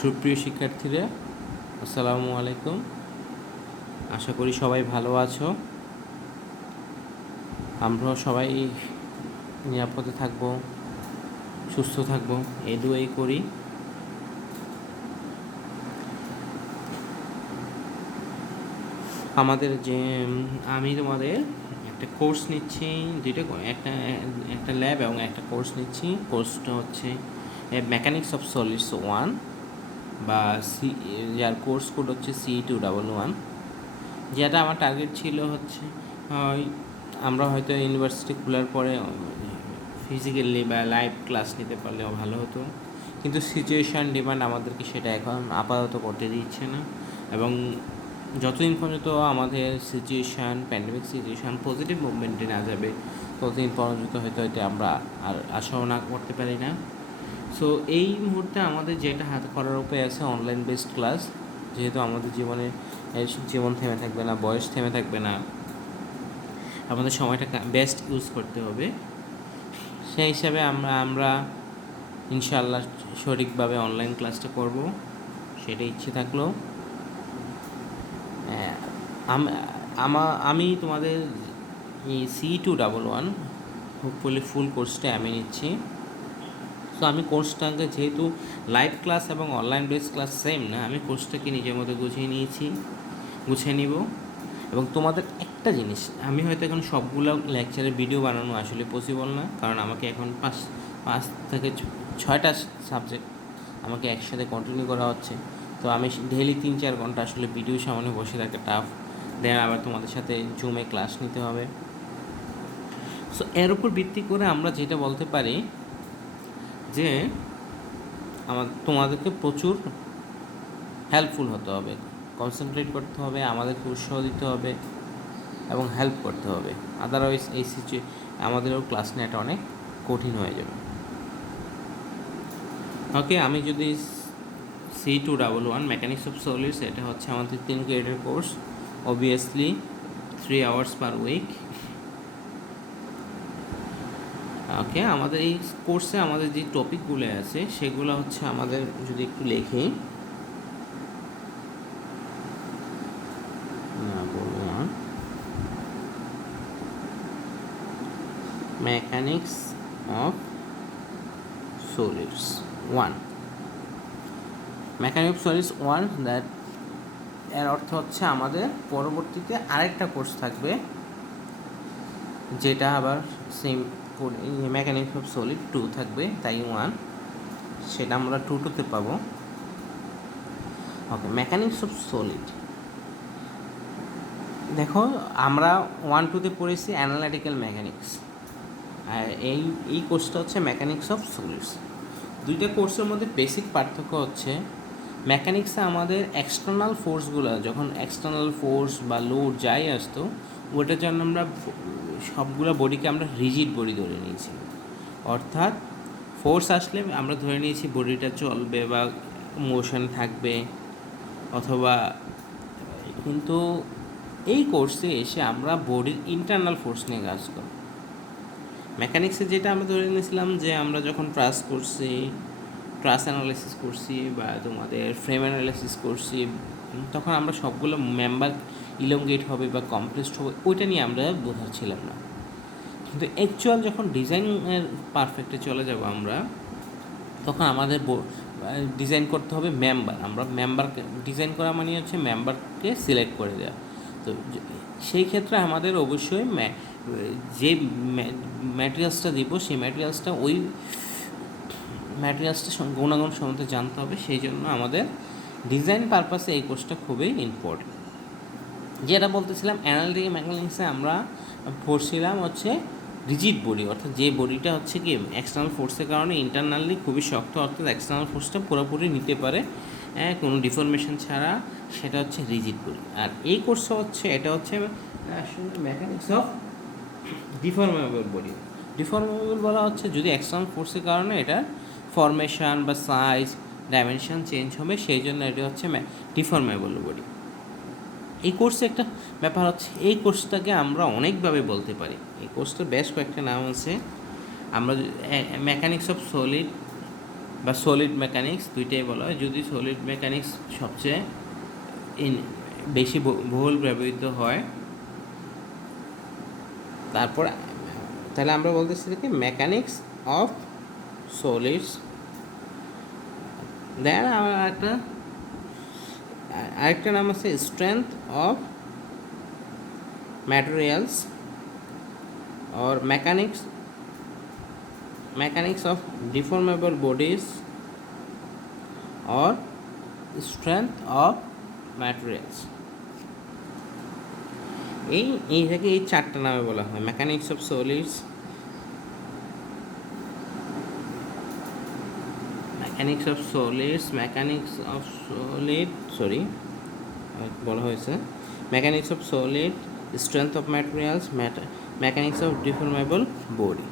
সুপ্রিয় শিক্ষার্থীরা, আসসালামু আলাইকুম। আশা করি সবাই ভালো আছো। আমরাও সবাই নিরাপদে থাকবো, সুস্থ থাকবো, এই দুয়াই করি। আমাদের যে আমি তোমাদের একটা কোর্স নিচ্ছি, একটা ল্যাব এবং একটা কোর্স নিচ্ছি। কোর্সটা হচ্ছে মেকানিক্স অফ সলিডস 1 বা যার কোর্স কোড হচ্ছে C211। যেটা আমার টার্গেট ছিল হচ্ছে আমরা হয়তো ইউনিভার্সিটি খোলার পরে ফিজিক্যালি বা লাইভ ক্লাস নিতে পারলেও ভালো হতো, কিন্তু সিচুয়েশান ডিমান্ড আমাদেরকে সেটা এখন আপাতত করতে দিচ্ছে না। এবং যতদিন পর্যন্ত আমাদের প্যান্ডেমিক সিচুয়েশান পজিটিভ মুভমেন্টে না যাবে, ততদিন পর্যন্ত হয়তো এটা আমরা আর আশাও না করতে পারি না। সো এই মুহূর্তে আমাদের যেটা হাতে করার উপায় আছে অনলাইন বেসড ক্লাস। যেহেতু আমাদের জীবন থেমে থাকবে না, বয়স থেমে থাকবে না, আমাদের সময়টা বেস্ট ইউজ করতে হবে। সেই হিসাবে আমরা ইনশাআল্লাহ সঠিকভাবে অনলাইন ক্লাসটা করব, সেটা ইচ্ছে থাকলো। আমি তোমাদের এই C211 হোপফুলি ফুল কোর্সটা আমি নিচ্ছি। সো আমি কোর্সটাকে যেহেতু লাইভ ক্লাস এবং অনলাইন বেস ক্লাস সেম না, আমি কোর্সটাকে নিজের মতো গুছিয়ে নিব। এবং তোমাদের একটা জিনিস, আমি হয়তো এখন সবগুলো লেকচারের ভিডিও বানানো আসলে পসিবল না, কারণ আমাকে এখন পাঁচ থেকে 6টা সাবজেক্ট আমাকে একসাথে কন্টিনিউ করা হচ্ছে। তো আমি ডেইলি 3-4 ঘন্টা আসলে ভিডিও সামনে বসে থাকা টাফ, দেন আবার তোমাদের সাথে জুমে ক্লাস নিতে হবে। সো এর উপর ভিত্তি করে আমরা যেটা বলতে পারি যে তোমাদেরকে প্রচুর হেল্পফুল হতে হবে, কনসেন্ট্রেট করতে হবে, আমাদেরকে উৎসাহ দিতে হবে এবং হেল্প করতে হবে। আদারওয়াইজ আমাদেরও ক্লাস নেওয়াটা অনেক কঠিন হয়ে যাবে। ওকে, আমি যদি C211 মেকানিক্স অফ সলিডস, এটা হচ্ছে আমাদের 3 ক্রেডিটের course, obviously 3 hours per week. Okay, আমাদের এই কোর্সে আমাদের যে টপিকগুলো আছে সেগুলো হচ্ছে আমাদের, যদি একটু লিখি, mechanics of solids 1, mechanics of solids 1, that এর অর্থ হচ্ছে আমাদের পরবর্তীতে আরেকটা কোর্স থাকবে, যেটা আবার সেম মেকানিক্স অফ সলিড 2 থাকবে, তাই 1, সেটা আমরা 2-2তে পাবো। ওকে, মেকানিক্স অফ সলিড, দেখো আমরা 1-2তে পড়েছি অ্যানালিটিক্যাল মেকানিক্স, আর এই কোর্সটা হচ্ছে মেকানিক্স অফ সলিডস। দুইটা কোর্সের মধ্যে বেসিক পার্থক্য হচ্ছে, মেকানিক্সে আমাদের এক্সটার্নাল ফোর্সগুলো, যখন এক্সটার্নাল ফোর্স বা লোড যাই আসতো, ওটার জন্য আমরা সবগুলো বডিকে আমরা রিজিড বডি ধরে নিয়েছি। অর্থাৎ ফোর্স আসলে আমরা ধরে নিয়েছি বডিটা চলবে বা মোশন থাকবে অথবা, কিন্তু এই কোর্সে এসে আমরা বডির ইন্টারনাল ফোর্স নিয়ে কাজ করি। মেকানিক্সে যেটা আমরা ধরে নিয়েছিলাম যে আমরা যখন ট্রাস অ্যানালাইসিস করছি বা তোমাদের ফ্রেম অ্যানালাইসিস করছি, তখন আমরা সবগুলো মেম্বার ইলংগেট হবে বা কমপ্রেসড হবে ওইটা নিয়ে আমরা বোঝাচ্ছিলাম না। কিন্তু অ্যাকচুয়াল যখন ডিজাইনের পারফেক্টে চলে যাব আমরা, তখন আমাদের ডিজাইন করতে হবে মেম্বার। আমরা মেম্বারকে ডিজাইন করা মানে হচ্ছে মেম্বারকে সিলেক্ট করে দেওয়া। তো সেই ক্ষেত্রে আমাদের অবশ্যই যে ম্যাটেরিয়ালসটা দিব, সেই ম্যাটেরিয়ালসটা গুণাগুণ সম্বন্ধে জানতে হবে। সেই জন্য আমাদের ডিজাইন পারপাসে এই কোর্সটা খুবই ইম্পর্টেন্ট। যেটা বলতেছিলাম, অ্যানালিটিক্যাল মেকানিক্সে আমরা পড়ছিলাম হচ্ছে রিজিড বডি, অর্থাৎ যে বডিটা হচ্ছে কি এক্সটার্নাল ফোর্সের কারণে ইন্টারনালি খুবই শক্ত, অর্থাৎ এক্সটার্নাল ফোর্সটা পুরোপুরি নিতে পারে কোনো ডিফরমেশন ছাড়া, সেটা হচ্ছে রিজিড বডি। আর এই কোর্সটা হচ্ছে, এটা হচ্ছে মেকানিক্স অফ ডিফর্মেবল বডি। ডিফর্মেবল বলা হচ্ছে যদি এক্সটার্নাল ফোর্সের কারণে এটা ফরমেশন বা সাইজ ডাইমেনশন চেঞ্জ হবে, সেই জন্য এটা হচ্ছে ডিফর্মেবল বডি। এই কোর্সে একটা ব্যাপার হচ্ছে, এই কোর্সটাকে আমরা অনেকভাবে বলতে পারি। এই কোর্সটার বেশ কয়েকটা নাম আছে। আমরা মেকানিক্স অফ সলিড বা সলিড মেকানিক্স দুইটাই বলা হয়। যদি সলিড মেকানিক্স সবচেয়ে বেশি বহুল ব্যবহৃত হয়, তারপর তাহলে আমরা বলতেছি কি মেকানিক্স অফ সলিডস। দেন আমার আরেকটা নাম আছে strength of materials or mechanics of deformable bodies or strength of materials। এইটাকে এই চারটা নামে বলা হয়, মেকানিক্স অফ সলিডস, বলা হয়েছে mechanics of solid, strength of materials, mechanics of deformable body.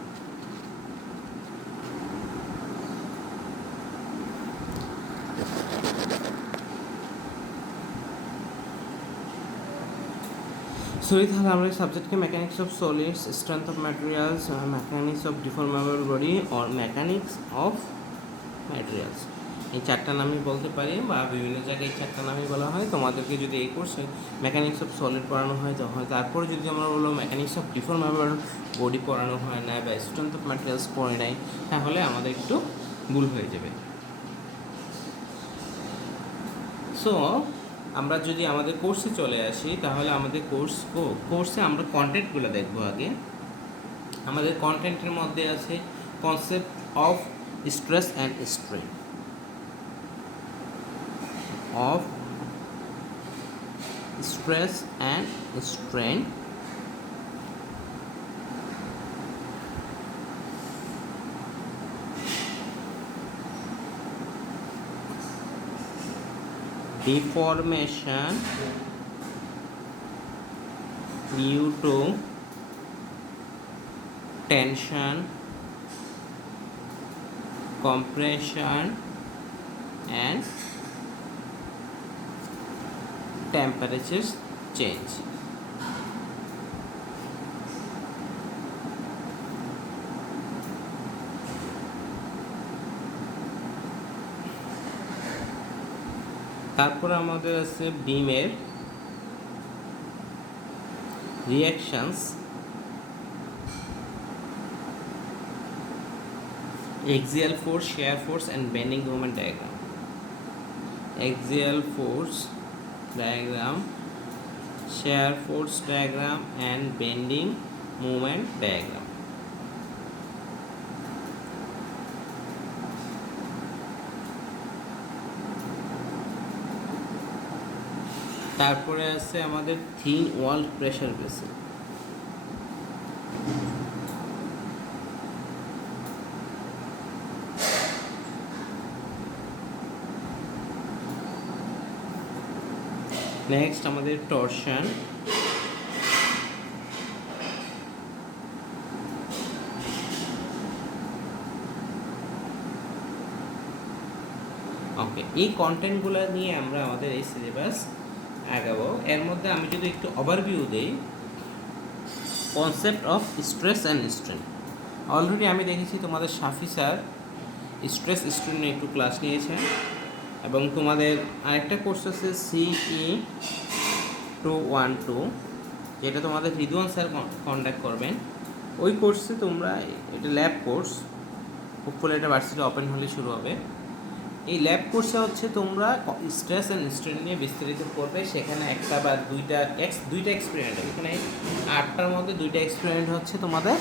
তাহলে আমরা এই সাবজেক্টকে mechanics of solids, strength of materials, mechanics of deformable body or mechanics of materials এই চারটা নামই বলতে পারি, বা বিভিন্ন জায়গায় এই চারটা নামই বলা হয়। তোমাদেরকে যদি এই কোর্সে মেকানিক্স অফ সলিড পড়ানো হয় তারপরে যদি আমরা বলবো মেকানিক্স অফ ডিফর্মেবল বডি পড়ানো হয় না বা স্ট্রেংথ অফ ম্যাটেরিয়ালস পড়ে নাই, তাহলে আমাদের একটু ভুল হয়ে যাবে। সো আমরা যদি আমাদের কোর্সে চলে আসি, তাহলে আমাদের কোর্সে আমরা কন্টেন্টগুলো দেখবো। আগে আমাদের কন্টেন্টের মধ্যে আছে concept of stress and strain, of stress and strain, deformation due to tension, compression and temperature change। তারপর আমাদের আছে বিমের reactions, axial force, shear force and bending moment diagram, axial force diagram, shear force diagram and bending moment diagram। তারপরে আছে আমাদের thin ওয়াল pressure vessel. Next আমাদের torsion, ওকে। এই কন্টেন্টগুলো নিয়ে আমরা আমাদের এই সিলেবাস আগাবো। এর মধ্যে আমি যদি একটু ওভারভিউ দিই, concept of stress and strain. Already আমি দেখেছি তোমাদের শাফি স্যার স্ট্রেস স্ট্রেন নিয়ে একটু ক্লাস নিয়েছেন, এবং তোমাদের আরেকটা কোর্স আছে CE 212, যেটা তোমাদের রিদওয়ান স্যার কন্ডাক্ট করবেন। ওই কোর্সে তোমরা, এটা ল্যাব কোর্স, হোপফুলি এটা ভার্সিটি ওপেন হলে শুরু হবে। এই ল্যাব কোর্সে হচ্ছে তোমরা স্ট্রেস অ্যান্ড স্ট্রেন নিয়ে বিস্তারিত পড়বে। সেখানে একটা বা দুইটা এক্সপেরিমেন্ট, এখানে 8টার মধ্যে 2টা এক্সপেরিমেন্ট হচ্ছে তোমাদের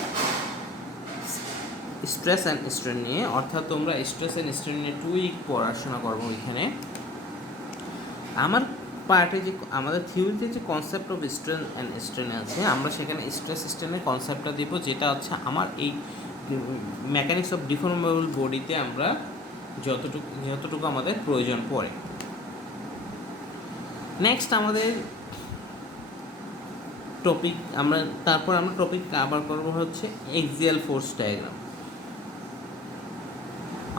স্ট্রেস অ্যান্ড স্ট্রেন নিয়ে, অর্থাৎ তোমরা স্ট্রেস অ্যান্ড স্ট্রেন নিয়ে 2 উইক পড়াশোনা করবো। এখানে আমার পার্টে যে আমাদের থিওরিতে যে concept of strain and strain আছে, আমরা সেখানে স্ট্রেস স্ট্রেনের কনসেপ্টটা দিব, যেটা হচ্ছে আমার এই মেকানিক্স অফ ডিফর্মেবল বডিতে আমরা যতটুকু আমাদের প্রয়োজন পড়ে। নেক্সট আমাদের টপিক তারপর আমরা টপিক কভার করবো হচ্ছে এক্সিয়াল ফোর্স ডায়াগ্রাম।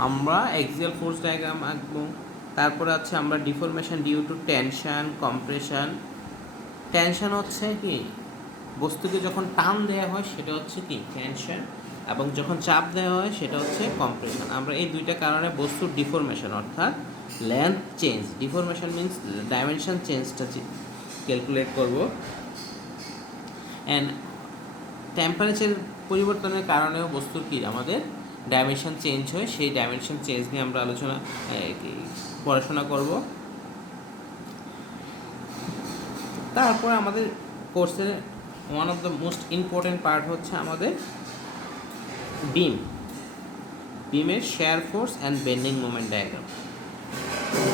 আমরা এক্সিয়াল ফোর্স ডায়াগ্রাম আঁকবো। তারপরে আছে আমরা deformation due to tension, compression. Tension হচ্ছে কি, বস্তুকে যখন টান দেওয়া হয় সেটা হচ্ছে কি টেনশন, এবং যখন চাপ দেওয়া হয় সেটা হচ্ছে কম্প্রেশন। আমরা এই দুইটা কারণে বস্তুর ডিফরমেশন অর্থাৎ length change, deformation means dimension চেঞ্জটা ক্যালকুলেট করব। অ্যান্ড টেম্পারেচার পরিবর্তনের কারণেও বস্তুর কি আমাদের ডাইমেনশন চেঞ্জ হয়, সেই ডাইমেনশন চেঞ্জ নিয়ে আমরা পড়াশোনা করব। তারপর আমাদের কোর্সের one of the most important part হচ্ছে আমাদের বিমের shear force and bending moment diagram.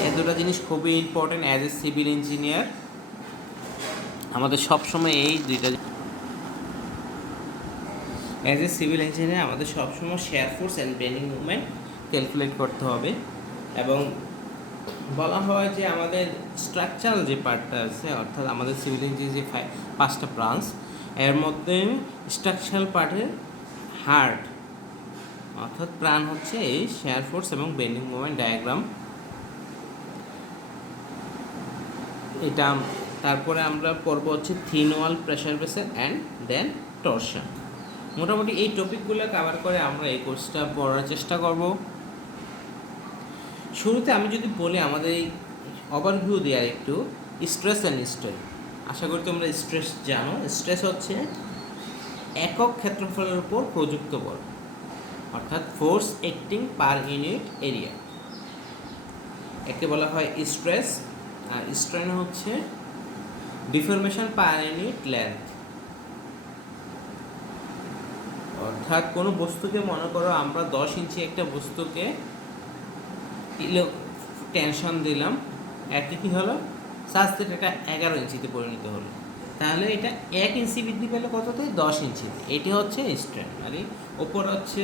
এই দুটো জিনিস খুবই important. As a civil engineer আমাদের সবসময় এই দুইটা, সবসময় shear force and bending movement calculate করতে হবে। এবং বলা হয় যে আমাদের স্ট্রাকচারাল যে পার্টটা আছে অর্থাৎ আমাদের সিভিল ইঞ্জিনিয়ার যে 5টা ব্রাঞ্চ, এর মধ্যে স্ট্রাকচারাল পার্টের হার্ট অর্থাৎ প্রাণ হচ্ছে এই শেয়ার ফোর্স এবং বেন্ডিং মুভমেন্ট ডায়াগ্রাম। এটা তারপরে আমরা পড়ব হচ্ছে thin wall, pressure vessel and then torsion. মোটামুটি এই টপিকগুলো কভার করে আমরা এই কোর্সটা পড়ার চেষ্টা করব। শুরুতে আমি যদি বলি আমাদের এই ওভারভিউ দেওয়ার একটু স্ট্রেস অ্যান্ড স্ট্রেন। আশা করি তোমরা স্ট্রেস জানো। স্ট্রেস হচ্ছে একক ক্ষেত্রফলের উপর প্রযুক্ত বল অর্থাৎ force acting per unit area, একে বলা হয় স্ট্রেস। আর স্ট্রেন হচ্ছে ডিফরমেশন পার ইউনিট লেন্থ। অর্থাৎ কোনো বস্তুকে মনে করো আমরা 10 ইঞ্চি একটা বস্তুকে টেনশন দিলাম, একটা কী হলো সাজতে এটা 11 ইঞ্চিতে পরিণত হলো, তাহলে এটা 1 ইঞ্চি বৃদ্ধি পেলে কততে 10 ইঞ্চিতে। এটি হচ্ছে স্ট্রেন। মানে ওপর হচ্ছে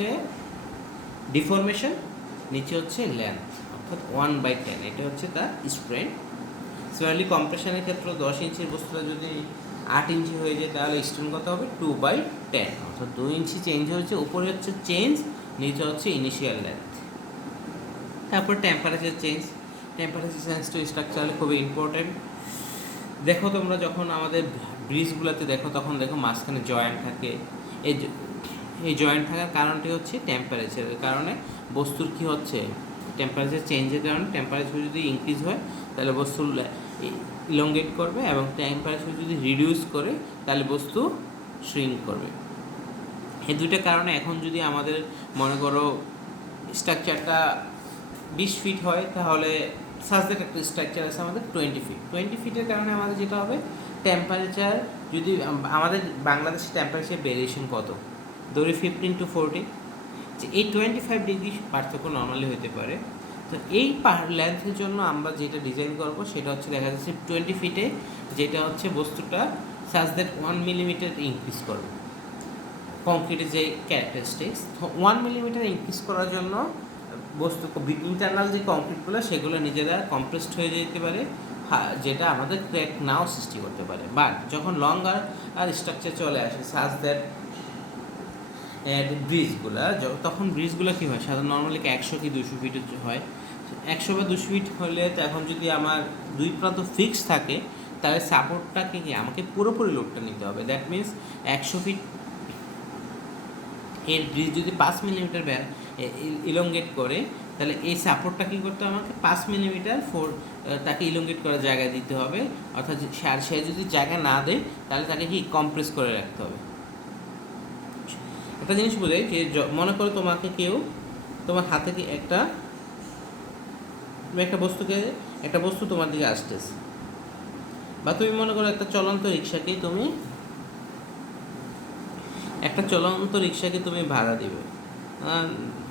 ডিফরমেশন, নিচে হচ্ছে লেন্থ অর্থাৎ 1/10, এটা হচ্ছে তার স্ট্রেন। সিমিলারলি কম্প্রেশনের ক্ষেত্রে 10 ইঞ্চির বস্তুটা যদি 8 ইঞ্চি হয়ে যায় তাহলে স্ট্রেন কত হবে 2/10, অর্থাৎ 2 ইঞ্চি চেঞ্জ হয়েছে। উপরে হচ্ছে চেঞ্জ, নিচে হচ্ছে ইনিশিয়াল লেন্থ। তারপর টেম্পারেচার চেঞ্জ তো স্ট্রাকচারালি খুবই ইম্পর্টেন্ট। দেখো তোমরা যখন আমাদের ব্রিজগুলোতে দেখো তখন দেখো মাঝখানে জয়েন্ট থাকে। এই জয়েন্ট থাকার কারণটি হচ্ছে টেম্পারেচারের কারণে বস্তুর কি হচ্ছে টেম্পারেচার চেঞ্জের কারণে। টেম্পারেচার যদি ইনক্রিজ হয় তাহলে বস্তু ইলংগেট করবে, এবং টেম্পারেচার যদি রিডিউস করে তাহলে বস্তু শ্রিঙ্ক করবে। এই দুইটা কারণে এখন যদি আমাদের মনে করো স্ট্রাকচারটা 20 ফিট হয় তাহলে সাজের একটা স্ট্রাকচার আছে আমাদের 20 ফিটের কারণে আমাদের যেটা হবে টেম্পারেচার যদি আমাদের বাংলাদেশের টেম্পারেচার ভেরিয়েশন কত ধরি 15 to 40, যে এই 25 ডিগ্রি পার্থক্য নর্মালি হতে পারে। তো এই লেন্থের জন্য আমরা যেটা ডিজাইন করব সেটা হচ্ছে দেখা যাচ্ছে 20 ফিটে যেটা হচ্ছে বস্তুটা সাজ দ্যাট 1 মিলিমিটার ইনক্রিজ করবে কংক্রিটের যে ক্যারেক্টারিস্টিক্স। 1 মিলিমিটার ইনক্রিজ করার জন্য বস্তু ইন্টারনাল যে কংক্রিটগুলো সেগুলো নিজেরা কম্প্রেসড হয়ে যেতে পারে, যেটা আমাদের ক্র্যাক নাও সৃষ্টি করতে পারে। বাট যখন লঙ্গার আর স্ট্রাকচার চলে আসে সাজ দ্যাট ব্রিজগুলো, তখন ব্রিজগুলো কী হয় সাধারণ নর্মালি 100 কি 200 ফিট হয়। 100 বা 200 ফিট হলে তো এখন যদি আমার দুই প্রান্ত ফিক্স থাকে তাহলে সাপোর্টটাকে কি আমাকে পুরোপুরি লোডটা নিতে হবে। দ্যাট মিনস 100 ফিট এর ব্রিজ যদি 5 মিলিমিটার ইলংগেট করে তাহলে এই সাপোর্টটা কী করতে হবে আমাকে 5 মিলিমিটার তাকে ইলংগেট করার জায়গা দিতে হবে। অর্থাৎ সে যদি জায়গা না দেয় তাহলে তাকে কি কম্প্রেস করে রাখতে হবে। একটা জিনিস বোঝাই যে মনে করো তোমাকে কেউ তোমার হাতে কি একটা বস্তু তোমার দিকে আসতেছে, বা তুমি মনে করো একটা চলন্ত রিক্সাকে তুমি ভাড়া দিবে,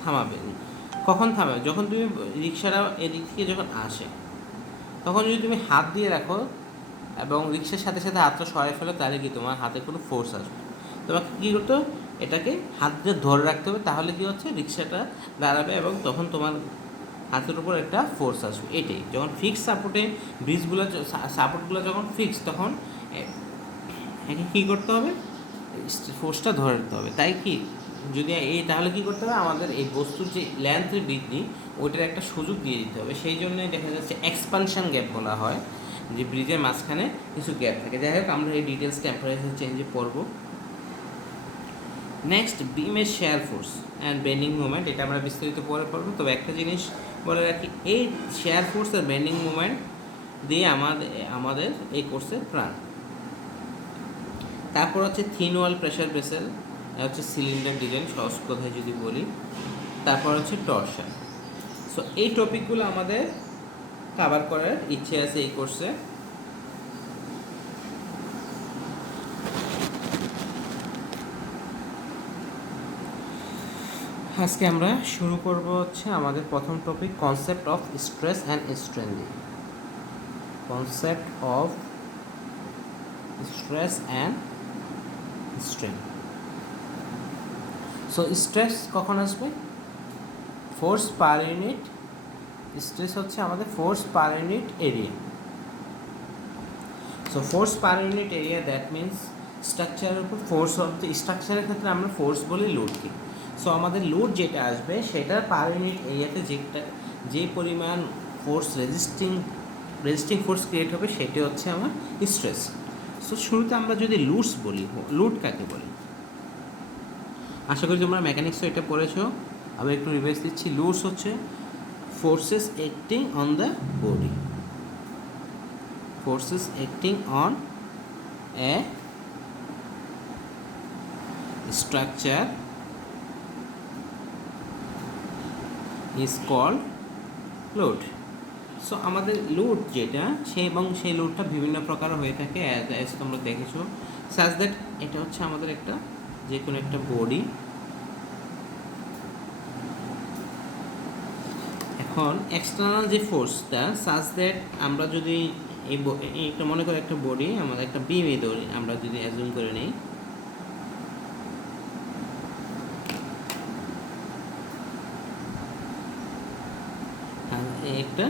থামাবে। কখন থামাবে? যখন তুমি রিক্সাটা এদিক থেকে যখন আসে তখন যদি তুমি হাত দিয়ে রাখো এবং রিক্সার সাথে সাথে হাতটা সরাই ফেলো তাহলে কি তোমার হাতে কোনো ফোর্স আসবে। তোমাকে কী করতে হবে? এটাকে হাত দিয়ে ধরে রাখতে হবে, তাহলে কী হচ্ছে রিক্সাটা দাঁড়াবে এবং তখন তোমার হাতের উপর একটা ফোর্স আসবে। এটাই যখন ফিক্স সাপোর্টগুলো যখন ফিক্স তখন একে কী করতে হবে? ফোর্সটা ধরে রাখতে হবে। তাই কি যদি তাহলে কী করতে হবে? আমাদের এই বস্তুর যে লেন্থের বৃদ্ধি ওইটার একটা সুযোগ দিয়ে দিতে হবে। সেই জন্যই দেখা যাচ্ছে এক্সপানশন গ্যাপ বলা হয়, যে ব্রিজের মাঝখানে কিছু গ্যাপ থাকে। যাই হোক আমরা এই ডিটেলস টেম্পারেচার চেঞ্জে পড়ব। নেক্সট বিমের shear force and bending movement, এটা আমরা বিস্তারিত পরে পড়বো। তবে একটা জিনিস বলে রাখি, এই শেয়ার ফোর্স আর বেন্ডিং মুভমেন্ট দিয়ে আমাদের এই কোর্সের প্রাণ। তারপর হচ্ছে থিন ওয়াল প্রেশার ভেসেল, হচ্ছে সিলিন্ডার ডিজাইন সহজ কথায় যদি বলি। তারপর হচ্ছে টর্শন। সো এই টপিকগুলো আমাদের কভার করার ইচ্ছে আছে এই কোর্সে। আজকে আমরা শুরু করব হচ্ছে আমাদের প্রথম topic, concept of stress and strain দিয়ে। Concept of stress and strain. So stress কখন আসবে? Force per unit. স্ট্রেস হচ্ছে আমাদের force per unit area. So force per unit area, that means স্ট্রাকচারের উপর ফোর্স হচ্ছে, স্ট্রাকচারের ক্ষেত্রে আমরা ফোর্স বলি লোডকে। সো আমাদের লোড যেটা আসবে সেটার পার ইউনিট এরিয়াতে যে পরিমাণ ফোর্স রেজিস্টিং ফোর্স ক্রিয়েট হবে সেটি হচ্ছে আমার স্ট্রেস। সো শুরুতে আমরা যদি লুডস বলি, লোড কাকে বলি? আশা করি তোমরা মেকানিক্সও এটা পড়েছো, আমি একটু রিভাইজ দিচ্ছি। লোডস হচ্ছে forces acting on the body, forces acting on a structure is called load. So আমাদের লোড যেটা সেই লোডটা বিভিন্ন প্রকার হয়ে থাকে, অ্যাজ তোমরা দেখেছো। সাজ দ্যাট এটা হচ্ছে আমাদের একটা যে কোনো একটা বডি। এখন এক্সটার্নাল যে ফোর্সটা, সাজ দ্যাট আমরা যদি এইটা মনে করি একটা বডি, আমাদের একটা বিম ধরি, আমরা যদি অ্যাজুম করে নিই একটা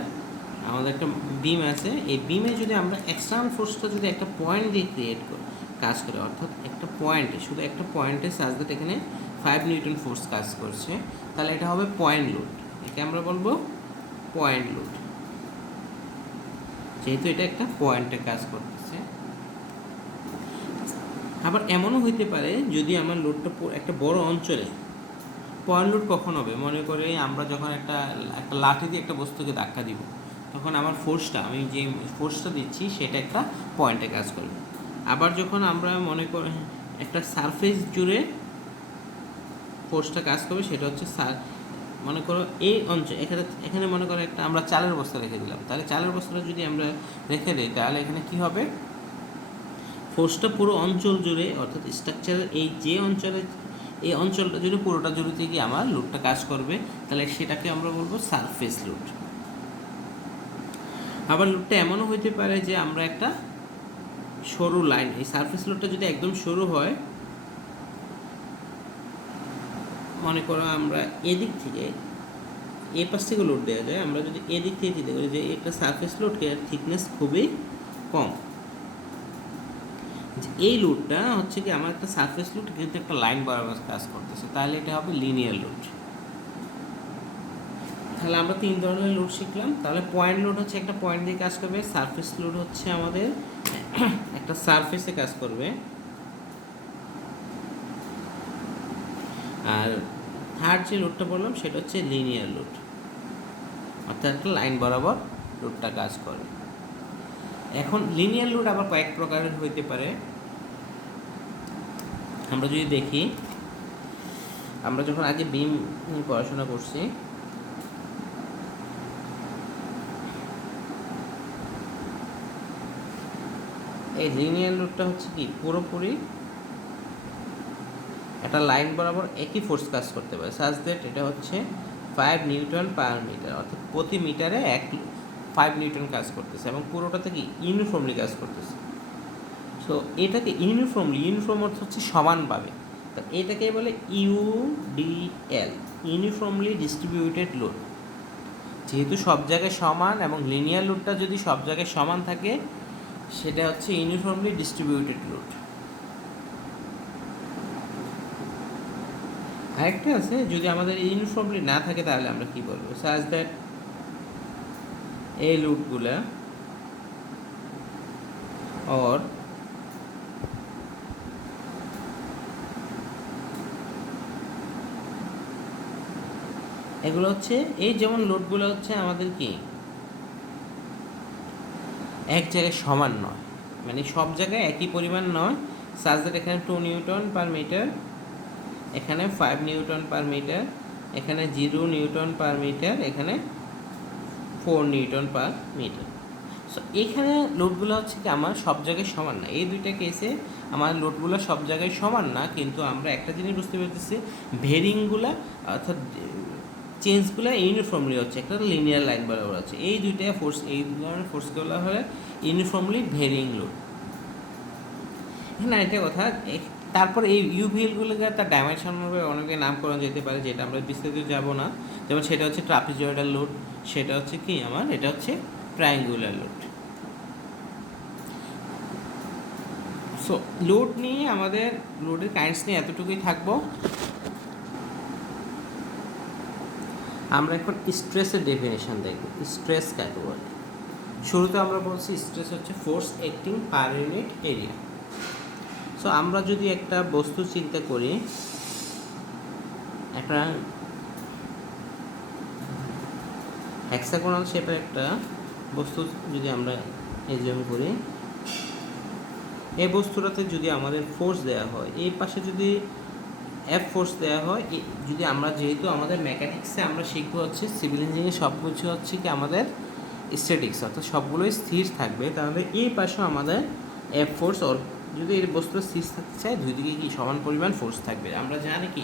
আমাদের একটা বিম আছে, এই বিমে যদি আমরা এক্সটার্নাল ফোর্সটা যদি একটা পয়েন্ট দিয়ে ক্রিয়েট করি, কাজ করে, অর্থাৎ একটা পয়েন্টে, শুধু একটা পয়েন্টে সাজ দ্যাট এখানে 5 নিউটন ফোর্স কাজ করছে, তাহলে এটা হবে পয়েন্ট লোড। একে আমরা বলবো পয়েন্ট লোড, যেহেতু এটা একটা পয়েন্টে কাজ করতেছে। আবার এমনও হইতে পারে যদি আমার লোডটা একটা বড় অঞ্চলে, পয়েন্ট লোড কখন হবে? মনে করে আমরা যখন একটা লাঠি দিয়ে একটা বস্তুকে ধাক্কা দিব, তখন আমার ফোর্সটা, আমি যে ফোর্সটা দিচ্ছি সেটা একটা পয়েন্টে কাজ করবে। আবার যখন আমরা মনে করি একটা সারফেস জুড়ে ফোর্সটা কাজ করবে, সেটা হচ্ছে মনে করো এই অঞ্চল, এখানে মনে করো একটা আমরা চালের বস্তা রেখে দিলাম, তাহলে চালের বস্তাটা যদি আমরা রেখে দিই, তাহলে এখানে কি হবে? ফোর্সটা পুরো অঞ্চল জুড়ে, অর্থাৎ স্ট্রাকচারের এই অঞ্চলটা জুড়ে, পুরোটা জুড়ে গিয়ে আমার লোডটা কাজ করবে, তাহলে সেটাকে আমরা বলবো সারফেস লোড। আবার লোডটা এমনও হইতে পারে যে আমরা একটা সরু লাইন, এই সারফেস লোডটা যদি একদম সরু হয়, মনে করো আমরা এদিক থেকে এই পাশ থেকে লোড দেওয়া যায়, আমরা যদি এদিক থেকে চিন্তা করি যে একটা সারফেস লোডকে থিকনেস খুবই কম, এই লোডটা হচ্ছে কি আমার একটা সারফেস লোড কিন্তু একটা লাইন বরাবর কাজ করতেছে, তাহলে এটা হবে লিনিয়ার লোড। তাহলে আমরা 3 ধরনের লোড শিখলাম। তাহলে পয়েন্ট লোড হচ্ছে একটা পয়েন্ট দিয়ে কাজ করবে, সারফেস লোড হচ্ছে আমাদের একটা সারফেসে কাজ করবে, আর থার্ড যে লোডটা বললাম সেটা হচ্ছে লিনিয়ার লোড, অর্থাৎ একটা লাইন বরাবর লোডটা কাজ করে। এখন লিনিয়ার লোড আবার কয়েক প্রকারের হইতে পারে। আমরা যদি দেখি, আমরা যখন আগে বিম পড়াশোনা করছি, এই লিনিয়ার লোডটা হচ্ছে কি পুরোপুরি একটা লাইন বরাবর একই ফোর্স কাজ করতে পারে, সাজ দ্যাট এটা হচ্ছে 5 নিউটন পার মিটার, অর্থাৎ প্রতি মিটারে 5 নিউটন কাজ করতেছে, এবং পুরোটাতে কি ইউনিফর্মলি কাজ করতেছে। সো এটাকে ইউনিফর্ম অর্থ হচ্ছে সমানভাবে, তো এটাকে বলে ইউডিএল, ইউনিফর্মলি ডিস্ট্রিবিউটেড লোড। যেহেতু সব জায়গায় সমান এবং লিনিয়ার লোডটা যদি সব জায়গায় সমান থাকে, সেটা হচ্ছে ইউনিফর্মলি ডিস্ট্রিবিউটেড লোড। আরেকটা আছে, যদি আমাদের ইউনিফর্মলি না থাকে তাহলে আমরা কি বলবো? সাজ দ্যাট এই লোডগুলা অর এগুলো হচ্ছে এই যেমন লোডগুলো হচ্ছে আমাদের কি এক জায়গায় সমান নয়, মানে সব জায়গায় একই পরিমাণ নয়। সাজ দ্যাট এখানে 2 নিউটন পার মিটার, এখানে 5 নিউটন পার মিটার, এখানে 0 নিউটন পার মিটার, এখানে 4 নিউটন পার মিটার। সো এখানে লোডগুলো হচ্ছে কি আমার সব জায়গায় সমান না। এই দুইটা কেসে আমার লোডগুলো সব জায়গায় সমান না, কিন্তু আমরা একটা জিনিস বুঝতে পারতেছি, ভেরিংগুলো অর্থাৎ চেঞ্জগুলো ইউনিফর্মলি হচ্ছে, একটা লিনিয়ার লাইন বরাবর আছে। এই দুইটা ফোর্স, এই ধরনের ফোর্সগুলো হলে ইউনিফর্মলি ভেরিং লোড। এখানে আরেকটা কথা, তারপর এই ইউভিএলগুলোকে তার ডাইমেনশন হবে অনেকে নামকরণ যেতে পারে, যেটা আমরা বিস্তারিত যাব না। যেমন সেটা হচ্ছে ট্রাপিজয়েডাল লোড, সেটা হচ্ছে কি আমার, এটা হচ্ছে ট্রায়াঙ্গুলার লোড। সো লোড নিয়ে আমাদের লোডের কাইন্ডস নিয়ে এতটুকুই থাকবো। আমরা এখন স্ট্রেসের ডেফিনেশন দেখব। স্ট্রেস কাকে বলে? শুরুতে আমরা বলছি স্ট্রেস হচ্ছে force acting per unit area. So আমরা যদি একটা বস্তু চিন্তা করি, একটা হেক্সাগোনাল শেপের একটা বস্তু যদি আমরা এজিউম করি, এই বস্তুটাতে যদি আমাদের ফোর্স দেওয়া হয়, এই পাশে যদি এফ ফোর্স দেওয়া হয়, যদি আমরা যেহেতু আমাদের মেকানিক্সে আমরা শিখবো হচ্ছে সিভিল ইঞ্জিনিয়ারিং সব কিছু হচ্ছে কি আমাদের স্ট্যাটিক্স, অর্থাৎ সবগুলোই স্থির থাকবে, তাহলে এই পাশেও আমাদের এফ ফোর্স, যদি এই বস্তুটা স্থির থাকতে চায় দুই দিকে কি সমান পরিমাণ ফোর্স থাকবে। আমরা জানি কি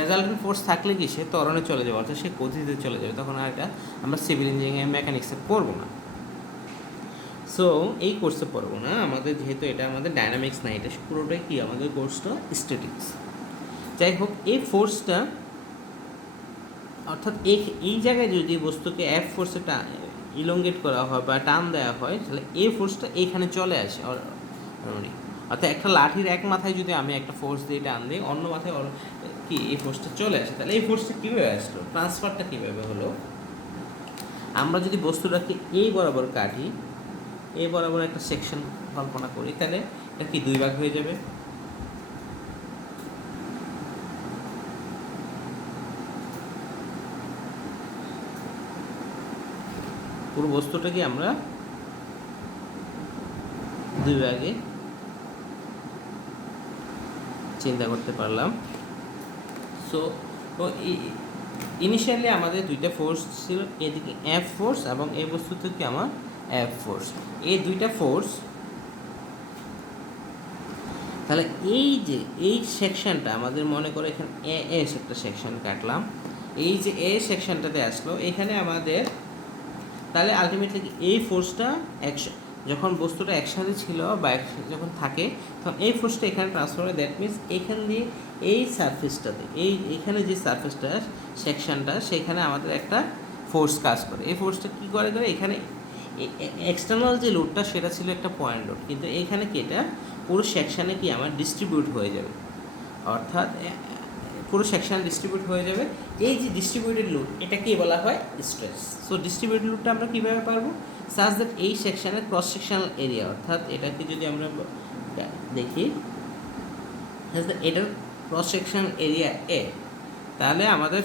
রেজাল্টেন্ট ফোর্স থাকলে কি সে ত্বরণে চলে যাবে, অর্থাৎ সে গতিতে চলে যাবে, তখন আর এটা আমরা সিভিল ইঞ্জিনিয়ারিং মেকানিক্সে পড়বো না। সো এই কোর্সে পড়বো না, আমাদের যেহেতু এটা আমাদের ডায়নামিক্স না, এটা পুরোটাই কি আমাদের কোর্সটা স্ট্যাটিক্স। যাই হোক, এই ফোর্সটা অর্থাৎ এই জায়গায় যদি বস্তুকে এফ ফোর্সে ইলঙ্গেট করা হয় বা টান দেওয়া হয়, তাহলে এই ফোর্সটা এইখানে চলে আসে। অর্থাৎ একটা লাঠির এক মাথায় যদি আমি একটা ফোর্স দিয়ে টান দিই, অন্য মাথায় কি এই ফোর্সটা চলে আসে, তাহলে এই ফোর্সটা কীভাবে আসলো, ট্রান্সফারটা কীভাবে হলো? আমরা যদি বস্তুটাকে এই বরাবর কাটি, এই বরাবর একটা সেকশন কল্পনা করি, তাহলে এটা কি দুই ভাগ হয়ে যাবে। পুরো বস্তুটাকে আমরা দুই ভাগে চিন্তা করতে পারলাম। সো ইনিশিয়ালি আমাদের দুইটা ফোর্স ছিল, এদিকে এফ ফোর্স এবং এই বস্তু থেকে আমার এফ ফোর্স, এই দুইটা ফোর্স। তাহলে এই যে এই সেকশনটা আমাদের মনে করে এখানে এস একটা সেকশন কাটলাম, এই যে এ সেকশনটাতে আসলো এখানে আমাদের, তাহলে আলটিমেটলি এই ফোর্সটা যখন বস্তুটা একসাথে ছিল বা যখন থাকে, তখন এই ফোর্সটা এখানে ট্রান্সফার হয়। দ্যাট মিনস এখান দিয়ে এই সারফেসটাতে, এখানে যে সারফেসটা সেকশনটা, সেখানে আমাদের একটা ফোর্স কাজ করে। এই ফোর্সটা কী করে এখানে এক্সটার্নাল যে লোডটা সেটা ছিল একটা পয়েন্ট লোড, কিন্তু এইখানে কি এটা পুরো সেকশানে কি আমার ডিস্ট্রিবিউট হয়ে যাবে, অর্থাৎ পুরো সেকশানে ডিস্ট্রিবিউট হয়ে যাবে। এই যে ডিস্ট্রিবিউটেড লোড, এটাকেই বলা হয় স্ট্রেস। সো ডিস্ট্রিবিউটেড লোডটা আমরা কীভাবে পারবো? সাজ দ্যাট এই সেকশানের ক্রস সেকশনাল এরিয়া, অর্থাৎ এটাকে যদি আমরা দেখি এটার ক্রস সেকশনাল এরিয়া এ, তাহলে আমাদের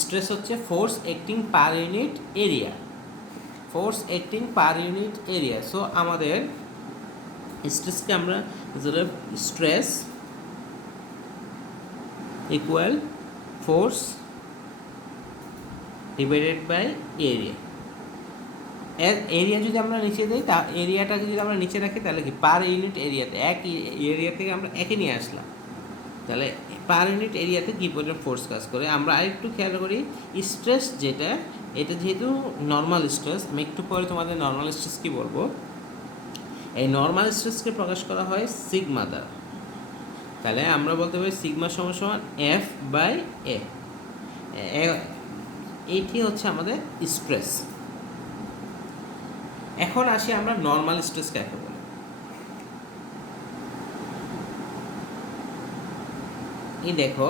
স্ট্রেস হচ্ছে force acting per unit area, force acting per unit area. So আমাদের স্ট্রেসকে আমরা stress equal force divided by area. Area যদি আমরা নিচে দিই, তা এরিয়াটাকে যদি আমরা নিচে রাখি, তাহলে কি পার ইউনিট এরিয়াতে, এক এরিয়া থেকে আমরা একে নিয়ে আসলাম, তাহলে পার ইউনিট এরিয়াতে কী পরিমাণ ফোর্স কাজ করে। আমরা আরেকটু খেয়াল করি, স্ট্রেস যেটা, এটা যেহেতু নর্মাল স্ট্রেস, আমি একটু পরে তোমাদের নর্মাল স্ট্রেস কী বলবো, এই নর্মাল স্ট্রেসকে প্রকাশ করা হয় সিগমা দ্বারা। তাহলে আমরা বলতে পারি সিগমা সমান এফ বাই এ, এইটি হচ্ছে আমাদের স্ট্রেস। এখন আসি আমরা নর্মাল স্ট্রেস কাকে বলে। এই দেখো,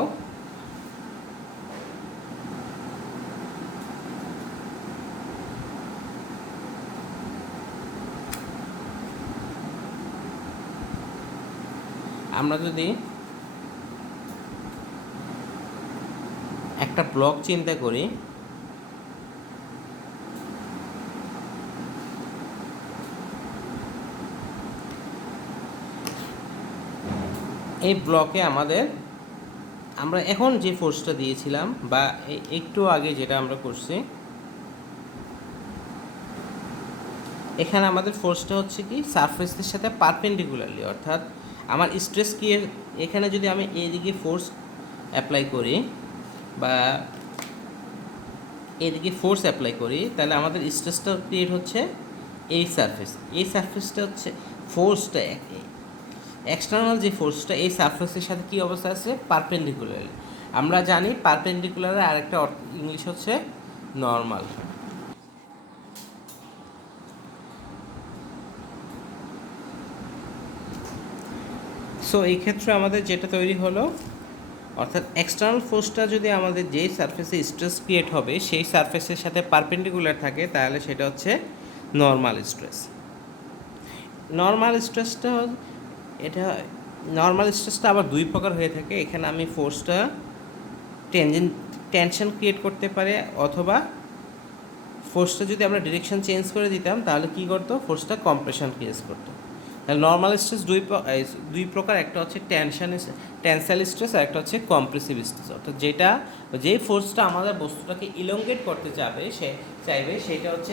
আমরা যদি একটা একটা ব্লক চিন্তা করি, এই ব্লকে আমরা এখন যে ফোর্সটা দিয়েছিলাম বা একটু আগে যেটা আমরা করছি, এখানে আমাদের ফোর্সটা হচ্ছে কি সারফেসের সাথে পারপেন্ডিকুলারলি, অর্থাৎ আমার স্ট্রেস কি এখানে যদি আমি এইদিকে ফোর্স অ্যাপ্লাই করি বা এদিকে ফোর্স অ্যাপ্লাই করি, তাহলে আমাদের স্ট্রেসটা ক্রিয়েট হচ্ছে এই সারফেসটা হচ্ছে ফোর্সটা, এক্সটার্নাল যে ফোর্সটা এই সারফেসের সাথে কী অবস্থা আছে, পারপেন্ডিকুলারলি। আমরা জানি পারপেন্ডিকুলারের আরেকটা ইংলিশ হচ্ছে নর্মাল। সো এই ক্ষেত্রে আমাদের যেটা তৈরি হলো, অর্থাৎ এক্সটার্নাল ফোর্সটা যদি আমাদের যেই সারফেসে স্ট্রেস ক্রিয়েট হবে সেই সারফেসের সাথে পারপেন্ডিকুলার থাকে, তাহলে সেটা হচ্ছে নর্মাল স্ট্রেস। নর্মাল স্ট্রেসটা আবার দুই প্রকার হয়ে থাকে। এখানে আমি ফোর্সটা টেনশন ক্রিয়েট করতে পারে, অথবা ফোর্সটা যদি আমরা ডিরেকশন চেঞ্জ করে দিতাম তাহলে কী করতো, ফোর্সটা কম্প্রেশন ক্রিয়েট করতো। তাহলে নর্মাল স্ট্রেস দুই প্রকার, একটা হচ্ছে টেনসাইল স্ট্রেস আর একটা হচ্ছে কম্প্রেসিভ স্ট্রেস। অর্থাৎ যেই ফোর্সটা আমাদের বস্তুটাকে ইলংগেট করতে চাইবে সেটা হচ্ছে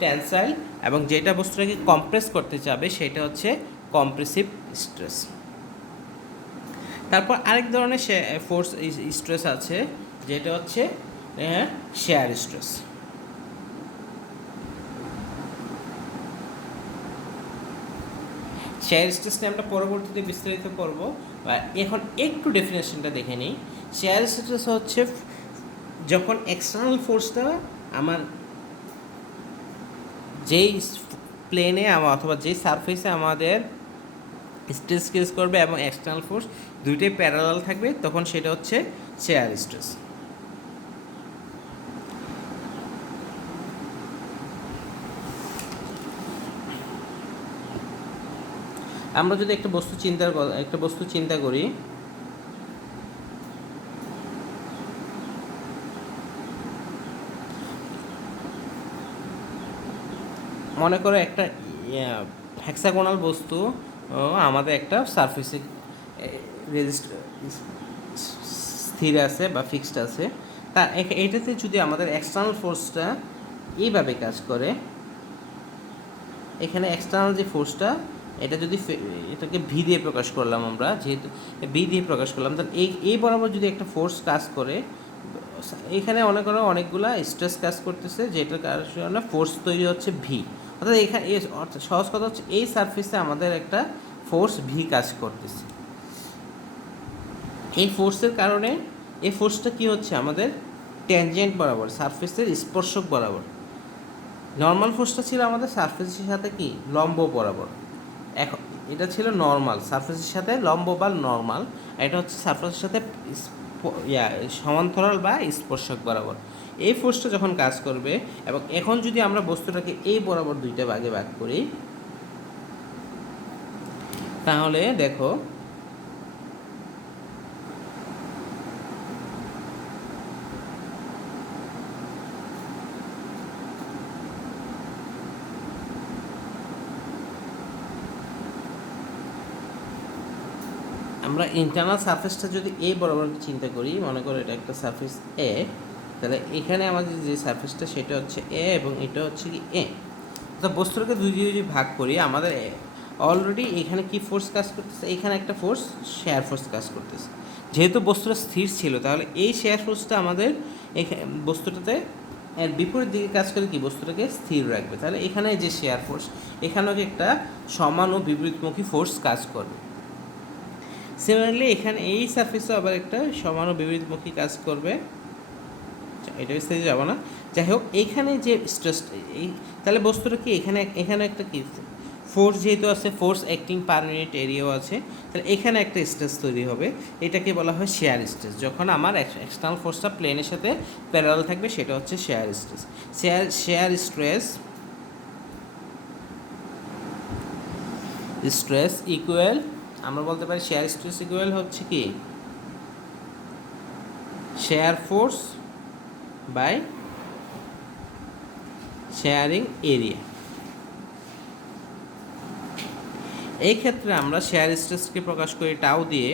টেনসাইল, এবং যেটা বস্তুটাকে কম্প্রেস করতে চাইবে সেটা হচ্ছে কম্প্রেসিভ স্ট্রেস। তারপর আরেক ধরনের ফোর্স স্ট্রেস আছে, যেটা হচ্ছে শেয়ার স্ট্রেস। শেয়ার স্ট্রেস নিয়ে আমরা পরবর্তীতে বিস্তারিত করব, বা এখন একটু ডেফিনেশনটা দেখে নিই। শেয়ার স্ট্রেস হচ্ছে যখন এক্সটার্নাল ফোর্সটা আমার যেই প্লেনে অথবা যেই সারফেসে আমাদের স্ট্রেস ক্রিয়েট করবে এবং এক্সটার্নাল ফোর্স দুইটাই প্যারালাল থাকবে, তখন সেটা হচ্ছে শেয়ার স্ট্রেস। আমরা যদি একটা বস্তু চিন্তা করি, মনে করো একটা হেক্সাগোনাল বস্তু আমাদের একটা সারফেসে স্থির আছে বা ফিক্সড আছে। তা এটাতে যদি আমাদের এক্সটার্নাল ফোর্সটা এইভাবে কাজ করে, এখানে এক্সটার্নাল যে ফোর্সটা এটা যদি এটাকে ভি দিয়ে প্রকাশ করলাম, আমরা যেহেতু ভি দিয়ে প্রকাশ করলাম, তাহলে এই বরাবর যদি একটা ফোর্স কাজ করে, এখানে অনেকগুলা স্ট্রেস কাজ করতেছে, যেটার কারণে ফোর্স তৈরি হচ্ছে ভি। অর্থাৎ এখানে সহজ কথা হচ্ছে এই সারফেসে আমাদের একটা ফোর্স ভি কাজ করতেছে। এই ফোর্সের কারণে এই ফোর্সটা কি হচ্ছে, আমাদের ট্যানজেন্ট বরাবর, সারফেসের স্পর্শক বরাবর। নর্মাল ফোর্সটা ছিল আমাদের সারফেসের সাথে কি লম্ব বরাবর, এখন এটা ছিল নর্মাল, সারফেসের সাথে লম্ব বা নর্মাল। এটা হচ্ছে সারফেসের সাথে সমান্তরাল বা স্পর্শক বরাবর। এই ফোর্সটা যখন কাজ করবে, এবং এখন যদি আমরা বস্তুটাকে এই বরাবর দুইটা ভাগে ভাগ করি, তাহলে দেখো আমরা ইন্টারনাল সারফেসটা যদি এ বরাবর চিন্তা করি, মনে করো এটা একটা সারফেস এ, তাহলে এখানে আমাদের যে সারফেসটা সেটা হচ্ছে এ এবং এটা হচ্ছে কি এ। তো বস্তুটাকে দুই দিয়ে যদি ভাগ করি, আমাদের অলরেডি এখানে কি ফোর্স কাজ করতেছে, এখানে একটা ফোর্স শেয়ার ফোর্স কাজ করতেছে। যেহেতু বস্তুটা স্থির ছিল, তাহলে এই শেয়ার ফোর্সটা আমাদের বস্তুটাতে এর বিপরীত দিকে কাজ করে কি বস্তুটাকে স্থির রাখবে। তাহলে এখানে যে শেয়ার ফোর্স, এখানেও একটা সমান ও বিপরীতমুখী ফোর্স কাজ করবে। সিমিলারলি এখানে এই সারফেসও আবার একটা সমান ও বিপরীতমুখী কাজ করবে, এটা বিস্তারিত যাব না। যাই হোক, এইখানে যে স্ট্রেস, তাহলে বস্তুটা কি এখানে একটা কি ফোর্স যেহেতু আছে, ফোর্স অ্যাক্টিং পার ইউনিট এরিয়াও আছে, তাহলে এখানে একটা স্ট্রেস তৈরি হবে। এটাকে বলা হয় শেয়ার স্ট্রেস। যখন আমার এক্সটার্নাল ফোর্সটা প্লেনের সাথে প্যারালাল থাকবে, সেটা হচ্ছে শেয়ার স্ট্রেস। স্ট্রেস ইকুয়াল, আমরা বলতে পারি শেয়ার স্ট্রেস ইকুয়াল হচ্ছে কি shear force by shearing area. এই ক্ষেত্রে আমরা শেয়ার স্ট্রেসকে প্রকাশ করি টাউ দিয়ে,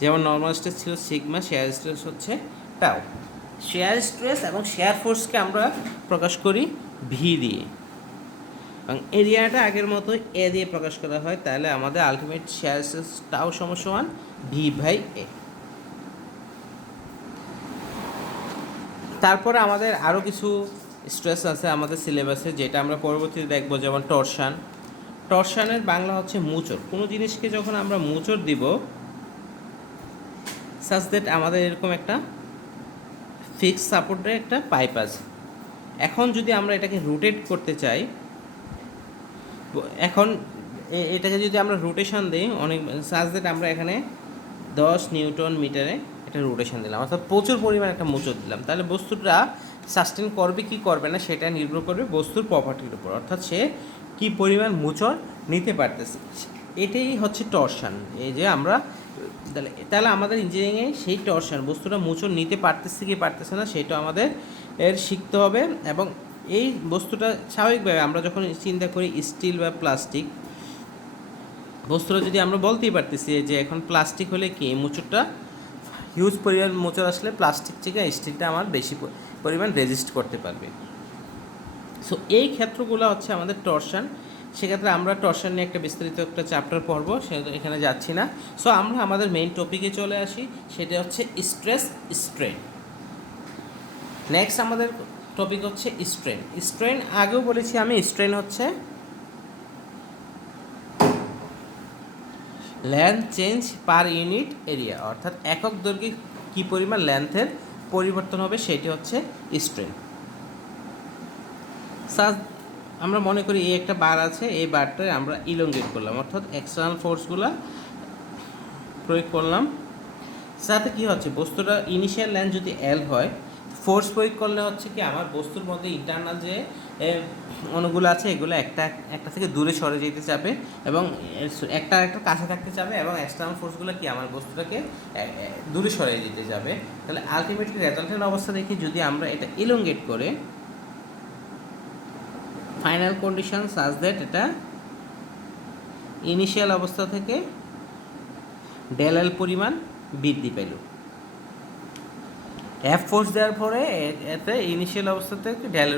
যেমন নর্মাল স্ট্রেস ছিল সিগমা, শেয়ার স্ট্রেস হচ্ছে টাউ। শেয়ার স্ট্রেস এবং শেয়ার ফোর্সকে আমরা প্রকাশ করি ভি দিয়ে, এবং এরিয়াটা আগের মতো এ দিয়ে প্রকাশ করা হয়, তাহলে আমাদের আলটিমেট শেয়ার স্ট্রেস টাউ সমান ভি বাই এ। তারপরে আমাদের আরও কিছু স্ট্রেস আছে আমাদের সিলেবাসে, যেটা আমরা পরবর্তীতে দেখব, যেমন টরশন। টরশনের বাংলা হচ্ছে মোচড়। কোনো জিনিসকে যখন আমরা মোচড় দিব, সাচ দ্যাট আমাদের এরকম একটা ফিক্স সাপোর্টের একটা পাইপ আছে। এখন যদি আমরা এটাকে রোটেট করতে চাই, এখন এটাকে যদি আমরা রোটেশন দিই অনেক, সাচ দ্যাট আমরা এখানে 10 নিউটন মিটারে একটা রোটেশন দিলাম, অর্থাৎ প্রচুর পরিমাণ একটা মোচড় দিলাম, তাহলে বস্তুটা সাস্টেন করবে কি করবে না সেটা নির্ভর করবে বস্তুর প্রপার্টির উপর, অর্থাৎ সে কী পরিমাণ মোচড় নিতে পারতেছে। এটাই হচ্ছে টরশন। এই যে আমরা তাহলে আমাদের ইঞ্জিনিয়ারিংয়ে সেই টরশন, বস্তুটা মোচড় নিতে পারতেছে কি পারতেছে না সেটা আমাদের শিখতে হবে। এবং এই বস্তুটা স্বাভাবিকভাবে আমরা যখন চিন্তা করি স্টিল বা প্লাস্টিক বস্তুটা, যদি আমরা বলতেই পারতেছি যে এখন প্লাস্টিক হলে কি মোচড়টা হিউজ পরিমাণ মোচড় আসলে প্লাস্টিক থেকে স্টিলটা আমার বেশি পরিমাণ রেজিস্ট করতে পারবে। সো এই ক্ষেত্রগুলো হচ্ছে আমাদের টরশন। সেক্ষেত্রে আমরা টরশন নিয়ে একটা বিস্তারিত একটা চ্যাপ্টার পড়বো, সেটা এখানে যাচ্ছি না। সো আমরা আমাদের মেইন টপিকে চলে আসি, সেটা হচ্ছে স্ট্রেস স্ট্রেন। নেক্সট আমাদের টপিক হচ্ছে স্ট্রেন। স্ট্রেন আগেও বলেছি আমি, স্ট্রেন হচ্ছে length change per unit area, অর্থাৎ একক দৈর্ঘ্যে কী পরিমাণ লেন্থের পরিবর্তন হবে সেটি হচ্ছে স্ট্রেন। আমরা মনে করি এই একটা বার আছে, এই বারটা আমরা ইলঙ্গেট করলাম, অর্থাৎ এক্সটার্নাল ফোর্সগুলো প্রয়োগ করলাম। সাথে কি হচ্ছে, বস্তুটা ইনিশিয়াল লেন্থ যদি এল হয়, ফোর্স প্রয়োগ করলে হচ্ছে কি আমার বস্তুর মধ্যে ইন্টারনাল যে অণুগুলো আছে এগুলো একটা থেকে দূরে সরে যেতে চাবে, এবং একটা কাছে থাকতে চাবে, এবং এক্সটার্নাল ফোর্সগুলো কি আমার বস্তুটাকে দূরে সরে যেতে যাবে। তাহলে আলটিমেটলি রেজাল্টের অবস্থা দেখি যদি আমরা এটা ইলঙ্গেট করে ফাইনাল কন্ডিশন সাজ দ্যাট এটা ইনিশিয়াল অবস্থা থেকে ডেল এল পরিমাণ বৃদ্ধি পেল, এফ ফোর্স দেওয়ার পরে এতে ইনিশিয়াল অবস্থা থেকে ডেল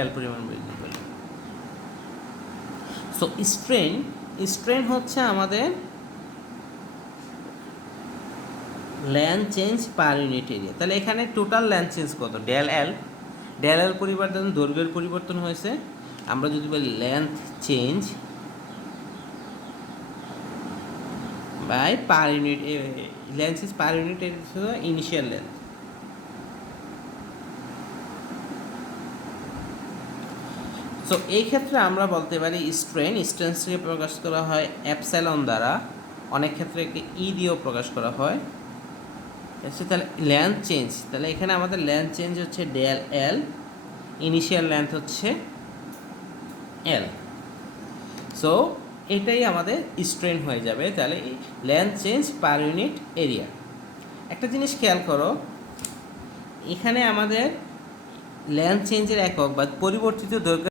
এল পরিমাণ বৃদ্ধি পেল। সো স্ট্রেন হচ্ছে আমাদের length change per unit area. তাহলে এখানে টোটাল লেন্থ চেঞ্জ কত, ডেল এল পরিবর্তন দৈর্ঘ্যের পরিবর্তন হয়েছে। আমরা যদি বলি length change by per unit, length change per unit initial length. So এই ক্ষেত্রে আমরা বলতে পারি স্ট্রেনকে প্রকাশ করা হয় অ্যাপসাইলন দ্বারা, অনেক ক্ষেত্রে একটি ই দিয়েও প্রকাশ করা হয়। তাহলে লেন্থ চেঞ্জ, তাহলে এখানে আমাদের লেন্থ চেঞ্জ হচ্ছে ডেল এল, ইনিশিয়াল লেন্থ হচ্ছে এল। সো এটাই আমাদের স্ট্রেন হয়ে যাবে। তাহলে length change per unit area. একটা জিনিস খেয়াল করো, এখানে আমাদের লেন্থ চেঞ্জের একক বা পরিবর্তিত দৈর্ঘ্য